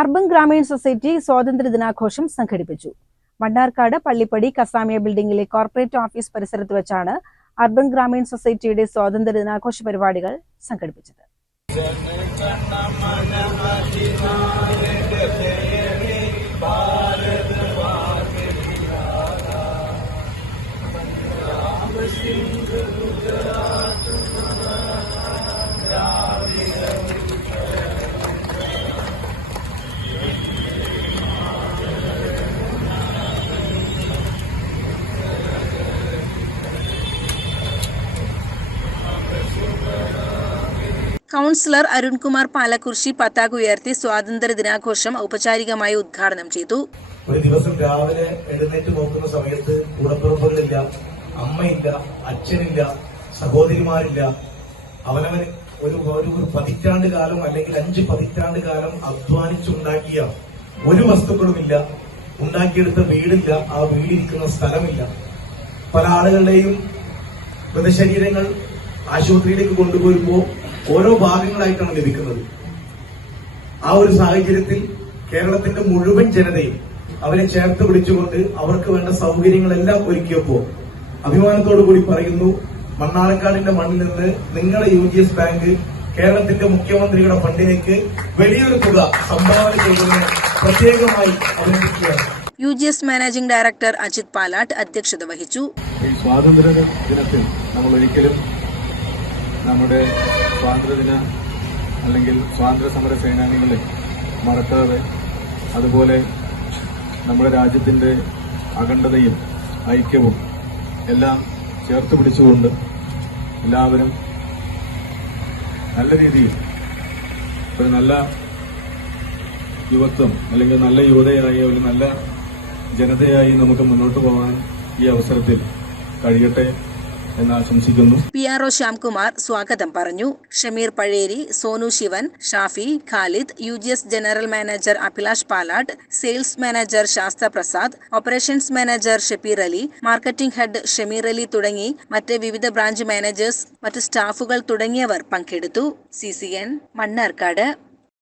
Urban Gramin society സ്വാതന്ത്ര്യ ദിനാഘോഷം സംഘടിപ്പിച്ചു. മണ്ണാർക്കാട് പള്ളിപ്പടി കസാമിയ ബിൽഡിംഗിലെ കോർപ്പറേറ്റ് ഓഫീസ് പരിസരത്ത് വെച്ചാണ് അർബൻ ഗ്രാമീൺ സൊസൈറ്റിയുടെ സ്വാതന്ത്ര്യ ദിനാഘോഷ പരിപാടികൾ സംഘടിപ്പിച്ചത്. കൗൺസിലർ അരുൺകുമാർ പാലക്കുറിശി പതാക ഉയർത്തി സ്വാതന്ത്ര്യ ദിനാഘോഷം ഔപചാരികമായി ഉദ്ഘാടനം ചെയ്തു. ഒരു ദിവസം രാവിലെ എഴുന്നേറ്റ് നോക്കുന്ന സമയത്ത് കൂടപ്പിറപ്പുകളില്ല, അമ്മയില്ല, അച്ഛനില്ല, സഹോദരിമാരില്ല. അവനവന് ഒരു പതിറ്റാണ്ട് കാലം അല്ലെങ്കിൽ 5 പതിറ്റാണ്ട് കാലം അധ്വാനിച്ചുണ്ടാക്കിയ ഒരു വസ്തുക്കളുമില്ല, ഉണ്ടാക്കിയെടുത്ത വീടില്ല, ആ വീടിരിക്കുന്ന സ്ഥലമില്ല. പല ആളുകളുടെയും മൃതശരീരങ്ങൾ ആശുപത്രിയിലേക്ക് കൊണ്ടുപോരുമ്പോൾ ഓരോ ഭാഗങ്ങളായിട്ടാണ് ലഭിക്കുന്നത്. ആ ഒരു സാഹചര്യത്തിൽ കേരളത്തിന്റെ മുഴുവൻ ജനതയും അവരെ ചേർത്ത് പിടിച്ചുകൊണ്ട് അവർക്ക് വേണ്ട സൗകര്യങ്ങളെല്ലാം ഒരുക്കിയപ്പോൾ അഭിമാനത്തോടു കൂടി പറയുന്നു, മണ്ണാർക്കാടിന്റെ മണ്ണിൽ നിന്ന് നിങ്ങളുടെ UGS ബാങ്ക് കേരളത്തിന്റെ മുഖ്യമന്ത്രിയുടെ ഫണ്ടിലേക്ക് വലിയൊരു തുക സംഭാവന ചെയ്തതിന് പ്രത്യേകമായി അഭിനന്ദിക്കുകയാണ്. UGS managing director Ajith Palat അധ്യക്ഷത വഹിച്ചു. ഈ സ്വാതന്ത്ര്യ ദിനത്തിൽ നമ്മൾ ഒരിക്കലും നമ്മുടെ സ്വാതന്ത്ര്യദിന അല്ലെങ്കിൽ സ്വാതന്ത്ര്യ സമര സേനാനികളെ മറക്കാതെ, അതുപോലെ നമ്മുടെ രാജ്യത്തിന്റെ അഖണ്ഡതയും ഐക്യവും എല്ലാം ചേർത്ത് പിടിച്ചുകൊണ്ട് എല്ലാവരും നല്ല രീതിയിൽ ഒരു നല്ല യുവത്വം അല്ലെങ്കിൽ നല്ല യുവതയായി ഒരു നല്ല ജനതയായി നമുക്ക് മുന്നോട്ട് പോകാൻ ഈ അവസരത്തിൽ കഴിയട്ടെ എന്ന് ആശംസിക്കുന്നു. PRO ശ്യാംകുമാർ സ്വാഗതം പറഞ്ഞു. Shameer Pazheri, Sonu Shivan, Shafi, Khalid, UGS general manager Abhilash Palatt, sales manager Shastra Prasad, operations manager Shappeer Ali, marketing head Shameer Ali തുടങ്ങി മറ്റ് വിവിധ ബ്രാഞ്ച് മാനേജേഴ്സ്, മറ്റ് സ്റ്റാഫുകൾ തുടങ്ങിയവർ പങ്കെടുത്തു. CCN മണ്ണാർക്കാട്.